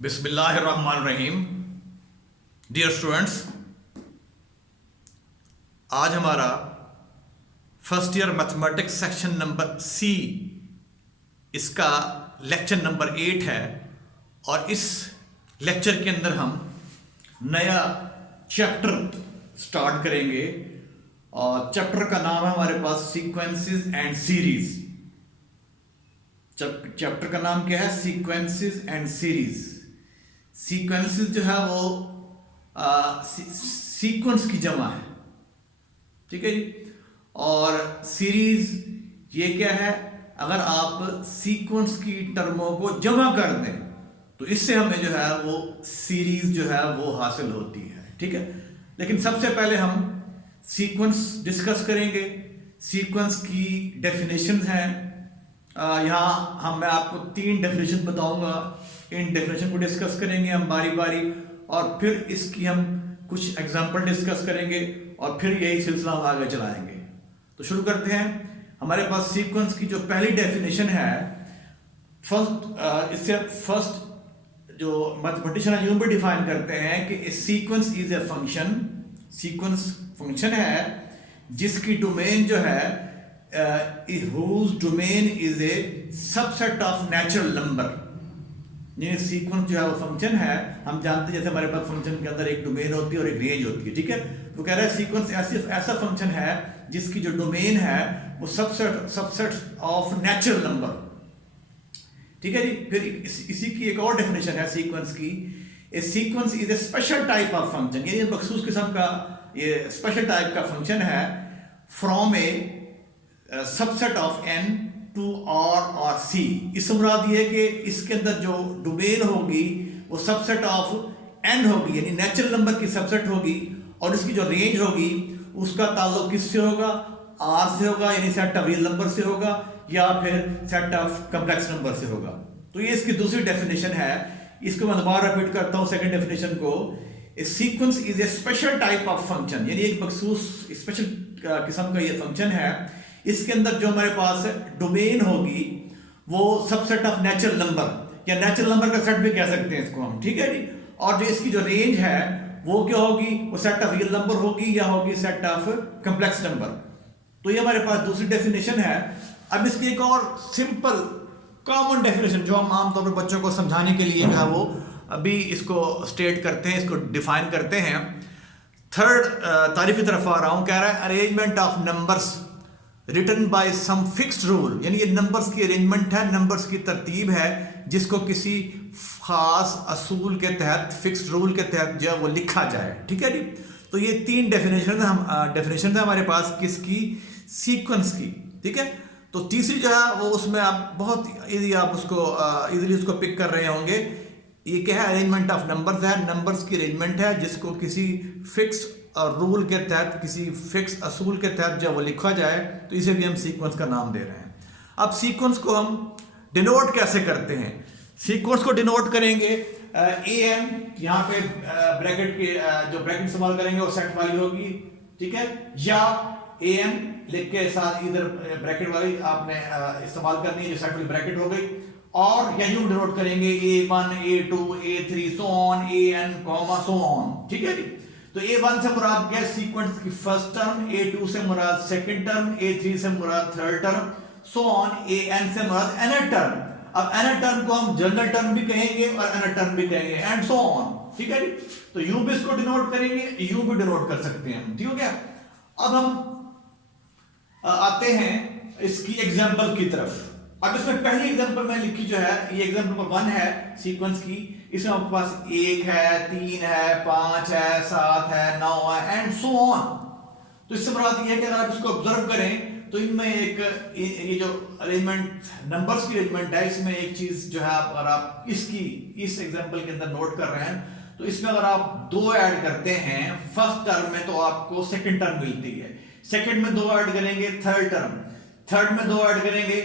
बिस्मिल्लाहिर्रहमानिर्रहीम। Dear students, आज हमारा first year mathematics section number C, इसका लेक्चर नंबर 8 है। और इस लेक्चर के अंदर हम नया चैप्टर स्टार्ट करेंगे और चैप्टर का नाम है हमारे पास सीक्वेंसेस एंड सीरीज। चैप्टर का नाम क्या है? Sequences and series. सीक्वेंसेस जो है वो सीक्वेंस की जमा है, ठीक है जी। और सीरीज ये क्या है? अगर आप सीक्वेंस की टर्मों को जमा कर दें तो इससे हमें जो है वो सीरीज जो है वो हासिल होती है, ठीक है। लेकिन सबसे पहले हम सीक्वेंस डिस्कस करेंगे। सीक्वेंस की डेफिनेशंस हैं। यहाँ मैं आपको 3 डेफिनेशन बताऊंगा। इन डेफिनेशन को डिस्कस करेंगे हम बारी बारी, और फिर इसकी हम कुछ एग्जांपल डिस्कस करेंगे और फिर यही सिलसिला हम आगे चलाएंगे। तो शुरू करते हैं। हमारे पास सीक्वेंस की जो पहली डेफिनेशन है, इससे फर्स्ट जो मैथमेटिशियन यूं भी डिफाइन करते हैं कि sequence is a function. Sequence function है जिसकी डोमेन जो है whose domain is a subset of natural number। यानी सीक्वेंस जो है वो फंक्शन है। हम जानते हैं जैसे हमारे पास फंक्शन के अंदर एक डोमेन होती है और एक रेंज होती है, ठीक है। तो कह रहा है सीक्वेंस ऐसा फंक्शन है जिसकी जो डोमेन है वो सबसेट ऑफ नेचुरल नंबर, ठीक है जी। फिर इसी की एक और डेफिनेशन है सीक्वेंस की। A sequence is a special type of function, यानी मखसूस किस्म का ये स्पेशल टाइप का फंक्शन है from a subset of n to r और c। इससे मुराद ये है कि इसके अंदर जो डोमेन होगी वो सबसेट ऑफ n होगी, यानी नेचुरल नंबर की सबसेट होगी, और इसकी जो रेंज होगी उसका ताल्लुक किससे होगा? r से होगा, यानी सेट ऑफ रियल नंबर से होगा, या फिर सेट ऑफ कॉम्प्लेक्स नंबर से होगा। तो ये इसकी दूसरी डेफिनेशन है। इसको मैं दोबारा रिपीट करता हूँ सेकंड डेफिनेशन को। A sequence is a special type of function, यानी एक मखसूस स्पेशल किस्म का ये फंक्शन है। इसके अंदर जो हमारे पास डोमेन होगी वो सबसेट ऑफ नेचुरल नंबर, या नेचुरल नंबर का सेट भी कह सकते हैं इसको हम, ठीक है जी। और जो इसकी जो रेंज है वो क्या होगी? वो सेट ऑफ रियल नंबर होगी या होगी सेट ऑफ कॉम्प्लेक्स नंबर। तो ये हमारे पास दूसरी डेफिनेशन है। अब इसकी एक और सिंपल कॉमन डेफिनेशन जो हम आमतौर पर बच्चों को समझाने के लिए है वो अभी इसको स्टेट करते हैं, इसको डिफाइन करते हैं। थर्ड तारीफ की तरफ आ रहा हूं। कह रहा है arrangement of numbers written by some fixed rule, यानी ये नंबर्स की अरेंजमेंट है, नंबर्स की तरतीब है जिसको किसी खास असूल के तहत, फिक्स्ड रूल के तहत जो है वो लिखा जाए, ठीक है जी। तो ये 3 डेफिनेशन है हमारे पास किसकी? सीक्वेंस की, ठीक है। तो तीसरी जो है वो उसमें आप बहुत इजी आप उसको इजीली उसको पिक कर रहे होंगे। ये क्या है? अरेंजमेंट ऑफ नंबर्स है, नंबर्स की अरेंजमेंट है जिसको किसी फिक्स रूल के तहत, किसी फिक्स असूल के तहत जब वो लिखा जाए तो इसे भी हम सीक्वेंस का नाम दे रहे हैं। अब सीक्वेंस को हम डिनोट कैसे करते हैं? सीक्वेंस को डिनोट करेंगे an, यहाँ पे ब्रैकेट के जो ब्रैकेट इस्तेमाल करेंगे वो सेट वाली होगी, ठीक है, या an लिख के साथ इधर ब्रैकेट वाली आपने इस्तेमाल करनी है जो सेट वाली ब्रैकेट हो गई। और या यूं डिनोट करेंगे a1 a2 a3 so on an comma so on, ठीक है जी। तो a1 से मुराद क्या है? सीक्वेंस की फर्स्ट टर्म, a2 से मुराद सेकंड टर्म, a3 से मुराद third term, so on an से मुराद nth टर्म। अब nth टर्म को हम जनरल टर्म भी कहेंगे और nth टर्म भी कहेंगे, एंड सो ऑन, ठीक है जी। तो यूं भी इसको डिनोट करेंगे, यूं भी डिनोट कर सकते हैं, ठीक हो गया। अब हम आते हैं इसकी एग्जांपल की तरफ। अब इसमें पहली एग्जांपल मैंने लिखी जो है, ये एग्जांपल नंबर 1 है सीक्वेंस की। इसमें आपके पास 1 है, 3 है, 5 है, 7 है, 9 है, एंड सो ऑन। तो इससे मुराद ये है कि अगर आप इसको ऑब्जर्व करें तो इनमें एक ये जो अरेंजमेंट, नंबर्स की अरेंजमेंट है, इसमें एक चीज जो है अगर आप इस एग्जांपल के अंदर नोट कर रहे हैं तो इसमें अगर आप 2 ऐड करते हैं फर्स्ट टर्म में तो आपको सेकंड टर्म मिलती है, सेकंड में 2 ऐड करेंगे थर्ड टर्म, थर्ड में 2 ऐड करेंगे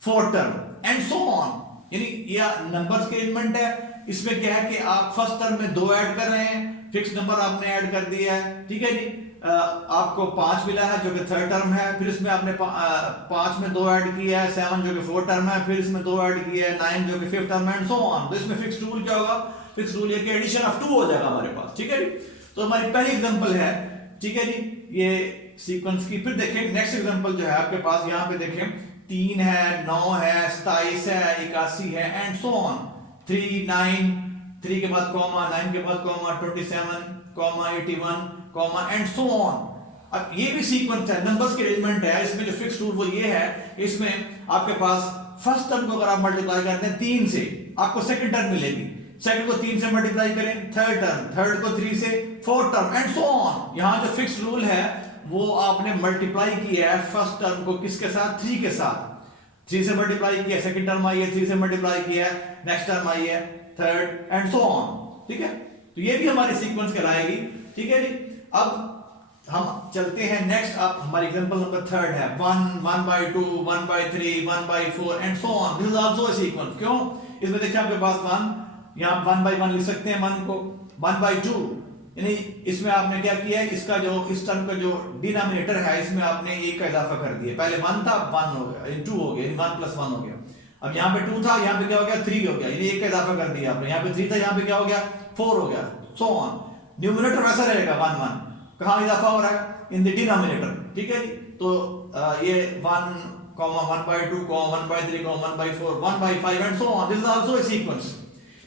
fourth term, and so on. यानी यह नंबर्स की अरेंजमेंट है। इसमें क्या है कि आप फर्स्ट टर्म में 2 ऐड कर रहे हैं, फिक्स नंबर आपने ऐड कर दिया है, ठीक है जी। आपको 5 मिला है जो कि थर्ड टर्म है, फिर इसमें आपने 5 में 2 ऐड किया है, 7 जो कि फोर्थ टर्म है, फिर इसमें 2 ऐड किया है, 9 जो कि फिफ्थ टर्म है, एंड सो ऑन। तो इसमें फिक्स रूल क्या होगा? फिक्स रूल ये कि एडिशन ऑफ 2 हो जाएगा हमारे पास, ठीक है जी। तो हमारी पहली एग्जांपल है, ठीक है जी, ये सीक्वेंस की। फिर देखें नेक्स्ट एग्जांपल जो है आपके पास, यहाँ पे देखें 3 है, 9 है, 27 है, 81 है, एंड सो ऑन। 3 9 3 के बाद कॉमा, 9 के बाद comma, 27 comma, 81 comma, and so on. अब ये भी सीक्वेंस है, नंबर्स की अरेंजमेंट है। इसमें जो फिक्स रूल वो ये है, इसमें आपके पास फर्स्ट टर्म को अगर आप मल्टीप्लाई करते हैं 3 से, आपको सेकंड टर्म मिलेगी। सेकंड को 3 से मल्टीप्लाई करें, थर्ड टर्म, थर्ड को 3 से, fourth term, and so on. यहां जो फिक्स रूल है वो आपने मल्टीप्लाई किया है फर्स्ट टर्म को किसके साथ? 3 के साथ। 3 से मल्टीप्लाई किया, सेकंड टर्म आई है, 3 से मल्टीप्लाई किया, नेक्स्ट टर्म आई है, थर्ड, एंड सो ऑन, ठीक है। तो ये भी हमारी सीक्वेंस कहलाएगी, ठीक है जी। अब हम चलते हैं नेक्स्ट। अब हमारी एग्जांपल नंबर 3 है 1 1/2 1/3 1/4 and so on. This is also a sequence. क्यों? इसमें देखिए आपके पास 1, यहां 1/1 लिख सकते हैं 1 को, 1/2 यानी इसमें आपने क्या किया है, इसका जो इस टर्म का जो डिनोमिनेटर है इसमें आपने 1 का इजाफा कर दिया। पहले 1 था, 1 हो गया, 2 हो गया, 1 + 1 हो गया। अब यहाँ पे 2 था, यहाँ पे क्या हो गया? 3 हो गया, यानी 1 का इजाफा कर दिया आपने। यहाँ पे 3 था, यहाँ पे क्या हो गया? 4 हो गया, सो ऑन। न्यूमरेटर वैसा रहेगा 1 1, कहाँ इजाफा हो रहा है? इन द डिनोमिनेटर, ठीक है जी। तो ये 1 1/2 1/3 1/4 1/5 and so on. This is also a sequence.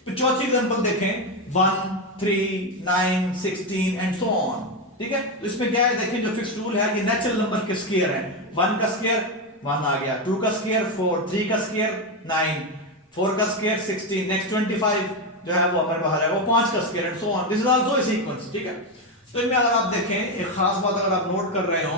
तो चौथी एग्जांपल देखें 1 3 9 16 एंड सो ऑन, ठीक है। तो इसमें क्या है देखें, जो फिक्स रूल है ये नेचुरल नंबर के स्क्वायर है। 1 का स्क्वायर 1 आ गया, 2 का स्क्वायर 4, 3 का स्क्वायर 9, 4 का स्क्वायर 16, नेक्स्ट 25 जो है वो हमारे बाहर है, वो 5 का square and so on. This is also a sequence, ठीक है। तो इनमें अगर आप देखें एक खास बात अगर आप नोट कर रहे हो,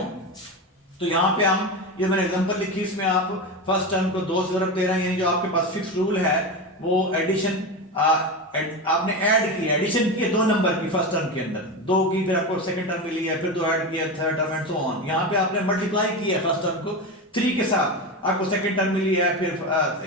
तो यहाँ पे हम ये मैंने एग्जांपल लिखी, इसमें आप फर्स्ट टर्म को 2 से ज़रब दे रहे हैं, यानी जो आपके पास फिक्स रूल है वो एडिशन आपने ऐड किया, एडिशन किए 2 नंबर की फर्स्ट टर्म के अंदर, 2 की, फिर आपको सेकंड टर्म मिली है, फिर 2 ऐड किया, third term and so on. यहाँ पे आपने मल्टीप्लाई किया है फर्स्ट टर्म को 3 के साथ, आपको सेकंड टर्म मिली है, फिर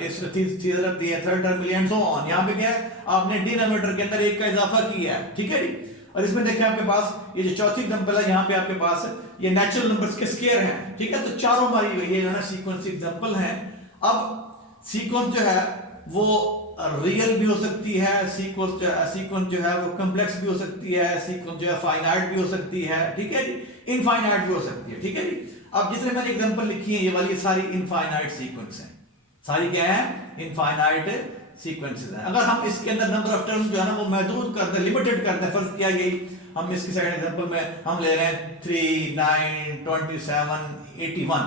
इस 3 तरफ दिया, थर्ड टर्म मिली एंड सो ऑन। यहाँ पे क्या है, आपने डिनोमिनेटर के अंदर 1 का इजाफा किया है, ठीक है जी। और इसमें देखिए आपके पास ये जो चौथी एग्जांपल है, यहाँ पे आपके पास ये नेचुरल नंबर्स के स्क्वायर हैं, ठीक है। तो चारों हमारी ये जो है सीक्वेंस एग्जांपल हैं। अब सीक्वेंस जो है वो रियल भी हो सकती है, सीक्वेंस जो है वो कॉम्प्लेक्स भी हो सकती है, सीक्वेंस जो है फाइनाइट भी हो सकती है, ठीक है जी, इनफाइनाइट भी हो सकती है, ठीक है जी। अब जितने मैंने एग्जांपल लिखी है ये वाली सारी इनफाइनाइट सीक्वेंस हैं, सारी क्या है? इनफाइनाइट सीक्वेंसेस हैं। अगर हम इसके अंदर नंबर ऑफ टर्म्स जो है ना वो महदूद करते हैं, लिमिटेड करते हैं, फर्ज किया गई हम इसकी सेकंड एग्जांपल में हम ले रहे हैं 3 9 27 81,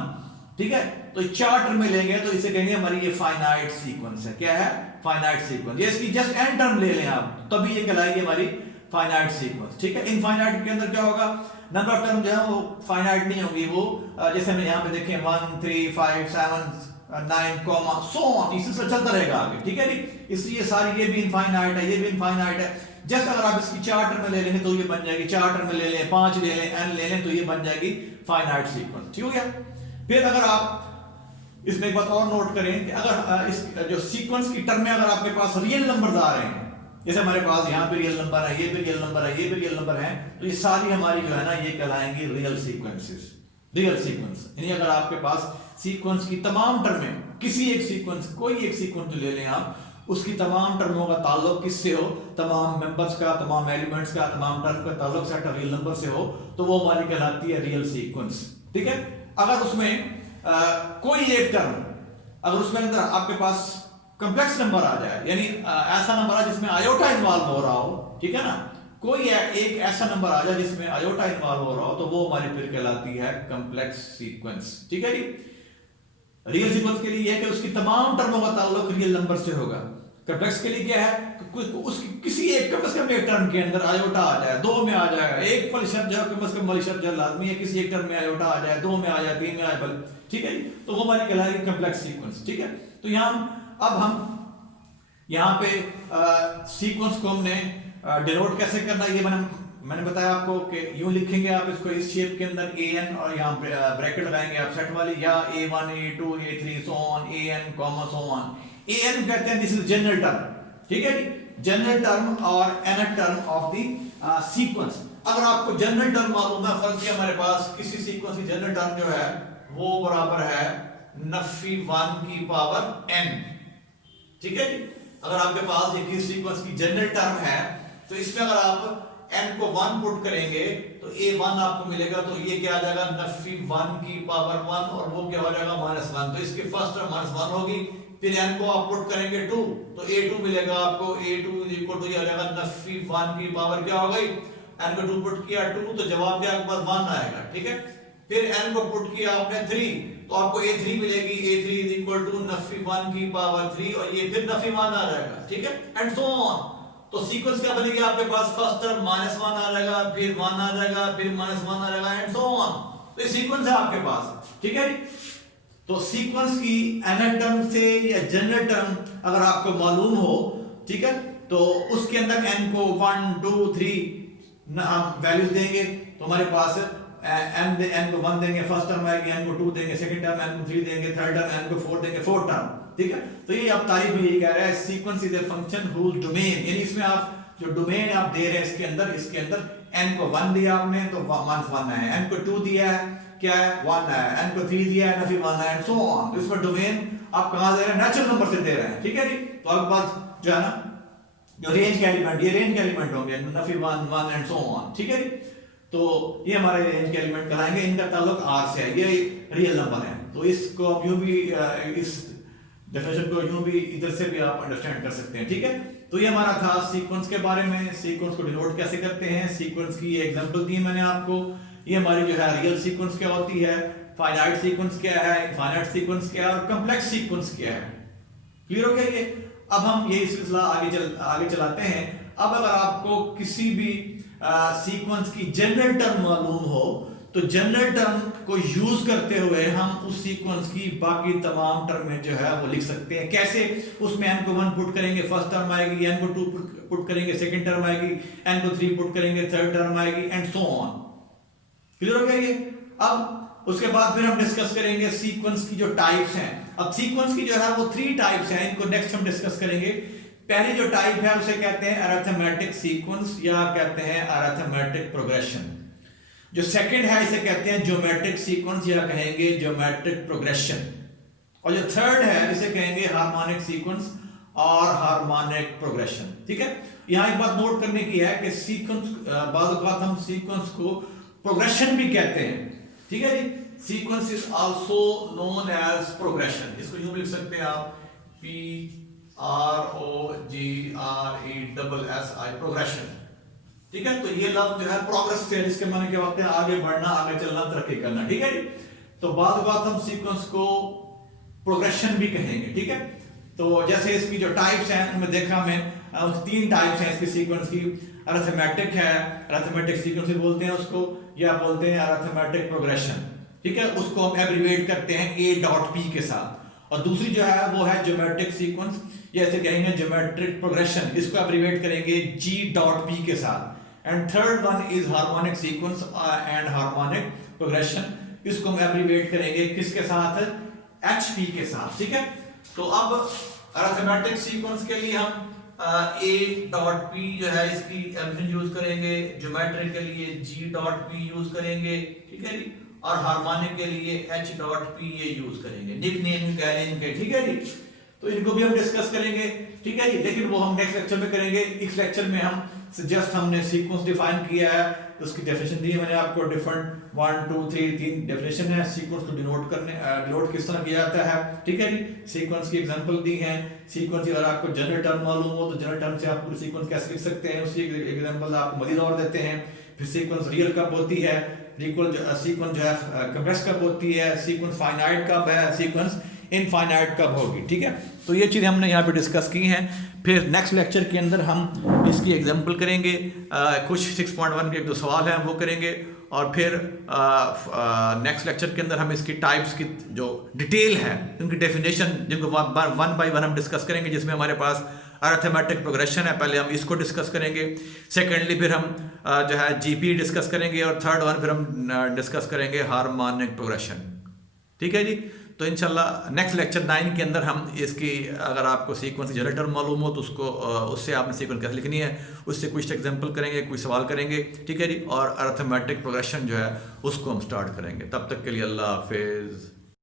ठीक है। तो 4 टर्म में लेंगे तो इसे कहेंगे हमारी ये फाइनाइट सीक्वेंस है। क्या है? Finite sequence. ये इसकी जस्ट n टर्म ले लें आप, तभी ये कहलाएगी हमारी फाइनाइट सीक्वेंस, ठीक है। इनफाइनाइट के अंदर क्या होगा, नंबर ऑफ टर्म जो है वो फाइनाइट नहीं होंगी, वो जैसे हम यहाँ पे देखें 1 3 5 7 9 कॉमा सो ऑन, इसी से चलता रहेगा आगे, ठीक है जी। इसलिए सारी ये भी इनफाइनाइट है, ये भी इनफाइनाइट है। जस्ट अगर आप इसकी 4 टर्म ले लेंगे तो ये बन जाएगी, 4 टर्म ले लें, 5 ले लें, n ले लें, तो ये बन जाएगी फाइनाइट सीक्वेंस, ठीक हो गया। फिर अगर आप इसमें एक बात और नोट करें कि अगर इस जो सीक्वेंस की टर्म में अगर आपके पास रियल नंबर्स आ रहे हैं, जैसे हमारे पास यहाँ पे रियल नंबर है, ये भी रियल नंबर है, ये भी रियल नंबर है, तो ये सारी हमारी जो है ना ये कहलाएंगी रियल सीक्वेंसेस, रियल सीक्वेंस। यानी अगर आपके पास सीक्वेंस की तमाम टर्में, किसी एक सीक्वेंस, कोई एक सीक्वेंस जो ले लें आप, उसकी तमाम टर्मों का ताल्लुक किससे हो? तमाम मेंबर्स का, तमाम एलिमेंट्स का, तमाम टर्म का ताल्लुक सेट रियल नंबर से हो, तो वो हमारी कहलाती है रियल सीक्वेंस, ठीक है। अगर उसमें कोई एक टर्म, अगर उसमें अंदर आपके पास कॉम्प्लेक्स नंबर आ जाए, यानी ऐसा नंबर आ जिसमें आयोटा इन्वॉल्व हो रहा हो, ठीक है ना, कोई एक ऐसा नंबर आ जाए जिसमें आयोटा इन्वॉल्व हो रहा हो, तो वो हमारी फिर कहलाती है कॉम्प्लेक्स सीक्वेंस, ठीक है जी। रियल सीक्वेंस के लिए यह है कि उसकी तमाम टर्मों का ताल्लुक रियल नंबर से होगा। कॉम्प्लेक्स के लिए क्या है, उसकी किसी एक कम से कम एक टर्म के अंदर आयोटा आ जाए, 2 में आ जाएगा, एक वाली शब्द जो कम से कम वाली शब्द जो लाजमी है, किसी एक टर्म में आयोटा आ जाए, 2 में आ जाए, 3 में आ जाए, ठीक है, तो वो हमारी कहलाएगी कॉम्प्लेक्स सीक्वेंस, ठीक है। तो अब हम यहाँ पे सीक्वेंस को हमने डिनोट कैसे करना है, ये मैंने बताया आपको कि यूं लिखेंगे आप इसको इस शेप के अंदर an, और यहाँ ब्रैकेट लगाएंगे आप सेट वाली, या a1 a2 a3 so on, an comma so on. an कहते हैं दिस इज जनरल टर्म, ठीक है जी, जनरल टर्म और nth term of the sequence. अगर आपको जनरल टर्म मालूम है, फर्ज किया हमारे पास किसी सीक्वेंस की जनरल टर्म जो है वो बराबर है नफी 1 की पावर n, ठीक है जी। अगर आपके पास एक सीक्वेंस की जनरल टर्म है तो इसमें अगर आप n को 1 पुट करेंगे तो a1 आपको मिलेगा, तो ये क्या आ जाएगा नफी 1 की पावर 1 और वो क्या हो जाएगा -1, तो इसकी फर्स्ट टर्म -1 होगी। फिर n को आप पुट करेंगे 2 तो a2 मिलेगा आपको, a2 इक्वल टू ये आ जाएगा नफी 1 की पावर क्या हो गई, n को 2 पुट किया 2 तो जवाब क्या आपके पास 1 आएगा, ठीक है। फिर n को पुट किया आपने 3 तो आपको a3 मिलेगी, a3 is equal to Nafi 1 की पावर 3 और ये फिर नफी 1 आ जाएगा, ठीक है, एंड सो ऑन। तो सीक्वेंस क्या बनेगी आपके पास, फर्स्ट टर्म -1 आ जाएगा, फिर 1 आ जाएगा, फिर -1 आ जाएगा एंड सो ऑन। तो ये सीक्वेंस है आपके पास, ठीक है। तो सीक्वेंस की nth टर्म से या जनरल टर्म अगर आपको मालूम हो, ठीक है, तो उसके अंदर n को 1 2 3 हम वैल्यूज देंगे तो हमारे पास n को 1 देंगे फर्स्ट टर्म आएगी, n को 2 देंगे सेकंड टर्म, n को 3 देंगे थर्ड टर्म, n को 4 देंगे फोर्थ टर्म, ठीक है। तो ये आप तारीफ में यही कह रहा है sequence is a function whose domain, यानी इसमें आप जो डोमेन आप दे रहे हैं इसके अंदर n को 1 दिया आपने तो 1 है, n को 2 दिया है क्या है 1 है, n को 3 दिया है नफी 1 है एंड सो ऑन। तो इसमें डोमेन आप कहां दे रहे हैं, नेचुरल नंबर से दे रहे हैं, ठीक है जी। तो आपके पास जो है ना जो रेंज के एलिमेंट, ये रेंज के एलिमेंट होंगे नफी 1 1 एंड सो ऑन, ठीक है जी। तो ये हमारे रेंज के एलिमेंट कहलाएंगे, इनका ताल्लुक r से है, ये रियल नंबर है। तो इसको आप यूं भी इस डेफिनेशन को यूं भी इधर से भी आप अंडरस्टैंड कर सकते हैं, ठीक है। तो ये हमारा था सीक्वेंस के बारे में, सीक्वेंस को डिनोट कैसे करते हैं, सीक्वेंस की एग्जांपल दी मैंने आपको। ये हमारी जो है रियल सीक्वेंस क्या होती है, फाइनाइट सीक्वेंस क्या है, इनफाइनाइट सीक्वेंस क्या है और कॉम्प्लेक्स सीक्वेंस क्या है। क्लियर हो गया ये। अब हम ये सिलसिला आगे चलाते हैं। अब अगर आपको किसी भी सीक्वेंस की जनरल टर्म मालूम हो तो जनरल टर्म को यूज करते हुए हम उस सीक्वेंस की बाकी तमाम टर्में जो है वो लिख सकते हैं। कैसे, उसमें n को 1 पुट करेंगे फर्स्ट टर्म आएगी, n को 2 पुट करेंगे सेकंड टर्म आएगी, n को 3 पुट करेंगे थर्ड टर्म आएगी एंड सो ऑन। क्लियर हो गया ये। अब उसके बाद फिर हम डिस्कस करेंगे सीक्वेंस की जो टाइप्स हैं। अब सीक्वेंस की जो है वो 3 टाइप्स हैं, इनको नेक्स्ट हम डिस्कस करेंगे। पहली जो टाइप है उसे कहते हैं अरिथमेटिक सीक्वेंस या कहते हैं अरिथमेटिक प्रोग्रेशन। जो सेकंड है इसे कहते हैं ज्योमेट्रिक सीक्वेंस या कहेंगे ज्योमेट्रिक प्रोग्रेशन। और जो थर्ड है इसे कहेंगे हार्मोनिक सीक्वेंस और हार्मोनिक प्रोग्रेशन, ठीक है। यहां एक बात नोट करने की है कि सीक्वेंस बाज़ औक़ात हम सीक्वेंस को प्रोग्रेशन भी कहते हैं, ठीक है जी। Sequence is also known as progression, इसको यूं भी लिख सकते हैं आप PROGRESSI प्रोग्रेशन, ठीक है। तो ये लफ्ज जो है प्रोग्रेस से, इसके माने क्या होते हैं आगे बढ़ना, आगे चलना, तरक्की करना, ठीक है जी। तो बाद बात हम सीक्वेंस को प्रोग्रेशन भी कहेंगे, ठीक है। तो जैसे इसकी जो टाइप्स हैं उनमें देखा मैं 3 टाइप्स हैं इसकी सीक्वेंस की। अरिथमेटिक है, अरिथमेटिक सीक्वेंस भी बोलते हैं उसको, या बोलते हैं अरिथमेटिक प्रोग्रेशन, ठीक है। उसको हम एब्रीवेट करते हैं A.P के साथ। और दूसरी जो है वो है ज्योमेट्रिक सीक्वेंस, जैसे कहेंगे ज्योमेट्रिक प्रोग्रेशन, इसको एब्रीवेट करेंगे G.P के साथ। And third one is harmonic sequence and harmonic progression, इसको हम एब्रीवेट करेंगे किसके साथ, HP के साथ, ठीक है। तो अब अरिथमेटिक सीक्वेंस के लिए हम A.P जो है इसकी एब्रीवेशन यूज करेंगे, ज्योमेट्रिक के लिए G.P यूज करेंगे, ठीक है जी। और हार्मोनिक के लिए H.P ये यूज करेंगे, निकनेम कह लें इनके, ठीक है जी। तो इनको भी हम डिस्कस करेंगे, ठीक है जी। लेकिन वो हम नेक्स्ट लेक्चर में करेंगे। इस लेक्चर में हम जस्ट हमने सीक्वेंस डिफाइन किया है, उसकी डेफिनेशन दी है मैंने आपको, डिफरेंट 1 2 3 डेफिनेशन है सीक्वेंस को डिनोट किस तरह किया जाता है, ठीक है जी। सीक्वेंस की एग्जांपल दी है। सीक्वेंस अगर आपको जनरल टर्म मालूम हो तो जनरल टर्म से आप पूरी सीक्वेंस कैसे लिख सकते हैं, उसकी एग्जांपल आपको मजीद और देते हैं। फिर सीक्वेंस रियल कब होती है, सीक्वेंस जो है कंप्रेस कब होती है, सीक्वेंस फाइनाइट कब है, सीक्वेंस इनफाइनाइट कब होगी, ठीक है। तो ये चीज़ें हमने यहाँ पे डिस्कस की हैं। फिर नेक्स्ट लेक्चर के अंदर हम इसकी एग्जांपल करेंगे, कुछ 6.1 के 2 सवाल हैं वो करेंगे। और फिर नेक्स्ट लेक्चर के अंदर हम इसकी टाइप्स की जो डिटेल है उनकी डेफिनेशन, जिनको 1 by 1 हम डिस्कस करेंगे, जिसमें हमारे पास अरिथमेटिक प्रोग्रेशन है, पहले हम इसको डिस्कस करेंगे। सेकेंडली फिर हम जो है GP डिस्कस करेंगे और थर्ड वन फिर हम डिस्कस करेंगे हार्मोनिक प्रोग्रेशन, ठीक है जी। तो इंशाल्लाह नेक्स्ट लेक्चर 9 के अंदर हम इसकी, अगर आपको सीक्वेंस जनरल टर्म मालूम हो तो उसको उससे आपने सीक्वेंस कैसे लिखनी है उससे कुछ एग्जांपल करेंगे, कुछ सवाल करेंगे, ठीक है जी। और अर्थमेटिक प्रोग्रेशन जो है उसको हम स्टार्ट करेंगे। तब तक के लिए अल्लाह हाफिज़।